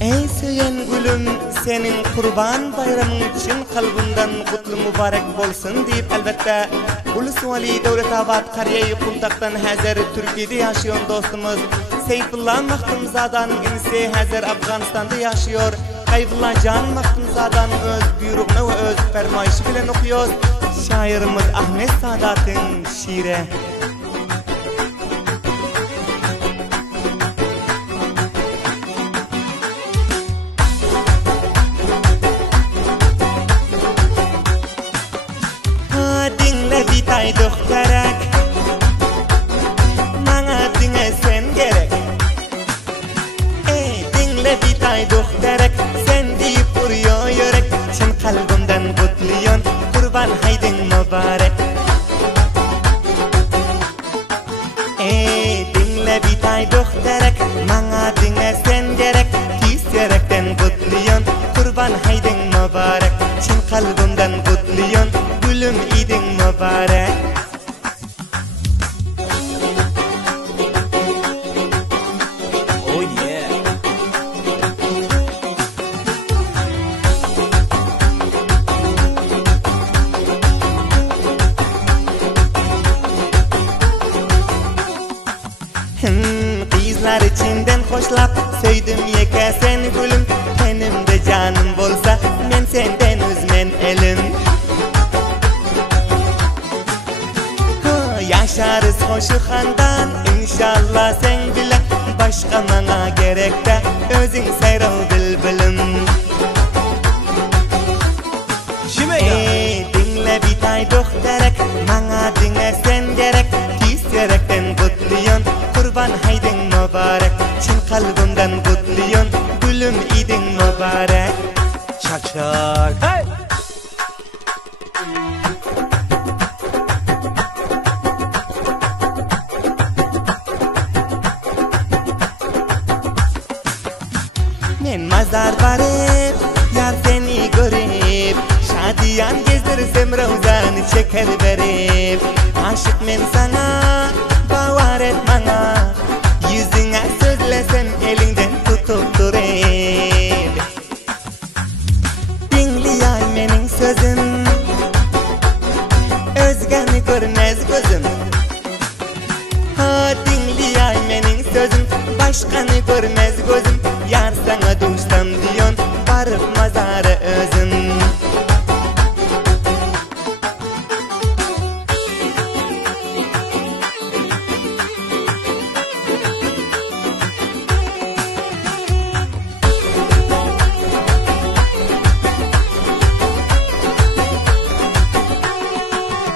Ey söygen gülüm, senin kurban bayramın için kalbimden kutlu mübarek bolsun deyip elbette Ulus Vali Devletabad Kariye-i Kumtak'tan hazır Türkiye'de yaşayan dostumuz Seyfullah Mahtumzada'nın inisi hazır Afganistan'da yaşıyor. Kaybullah Can Mahtumzada'nın öz buyruğunu ve öz fermayışı bilen okuyoruz. Şairimiz Ahmet Sadat'ın şiiri. Bitay doktorak Mana dinle sen gerek Dinle bitay doktorak Sen deyip vuruyor yürek Çin kalbimden kutluyon Kurban haydin mübarek Dinle bitay doktorak Mana dinle sen gerek Tiz yürekten kutluyon Kurban haydin mübarek Çin kalbimden kutluyon Gülüm idin mübarek Oh yeah. Kızlar içinden hoşlap Söydim yeke sen gülüm Tenimde canım bolsa Men senden üzmen elim Yaşarız hoşu handan İnşallah sen bile Başka mana gerek de Özün seyrol bilbilim Dinle bitay doktorak Mana dinle sen gerek Tiz yürekten kutluyon Kurban haydin mübarek Çin kalbimden kutluyon Gülüm idin mübarek Çak çak. Hey. Men mazar barib, yar seni görib Şadiyan gezdirsem ravzani çeker berib Aşık men sana, bavar et bana Yüzüne sözlesem elinden tutup durib Dinleyay menin sözüm Özgeni görmez gözüm Dinleyay menin sözüm Başkanı görmez gözüm Yar sana düşsem diyon Varıp mazarı özüm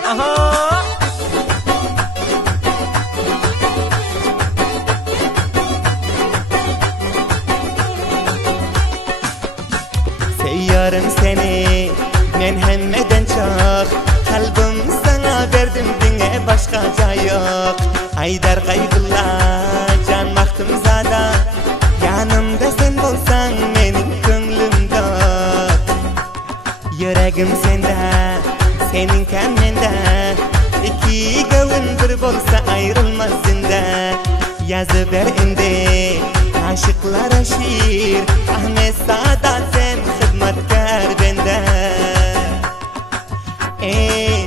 Aha. Seyyarım seni men hemmeden çok Kalbim sana verdim dine başka yok Haydar Kaybullah Can Mahtumzada Yanımda sen bolsan menin könglimde Yüreğim sende senin kendinde İki gavun bir bolsa ayrılmaz zinde Yazı ver indi aşıklara şiir Ahmet Sadat sen hizmetkar bende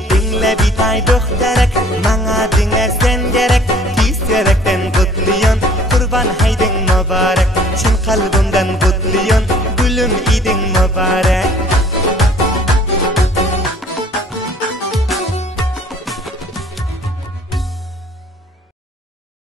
Dinle bitay doktorak Mana dinle sen gerek Tiz yürekten kutluyon Kurban haydin mübarek Çin kalbimden kutluyon Gülüm idin mübarek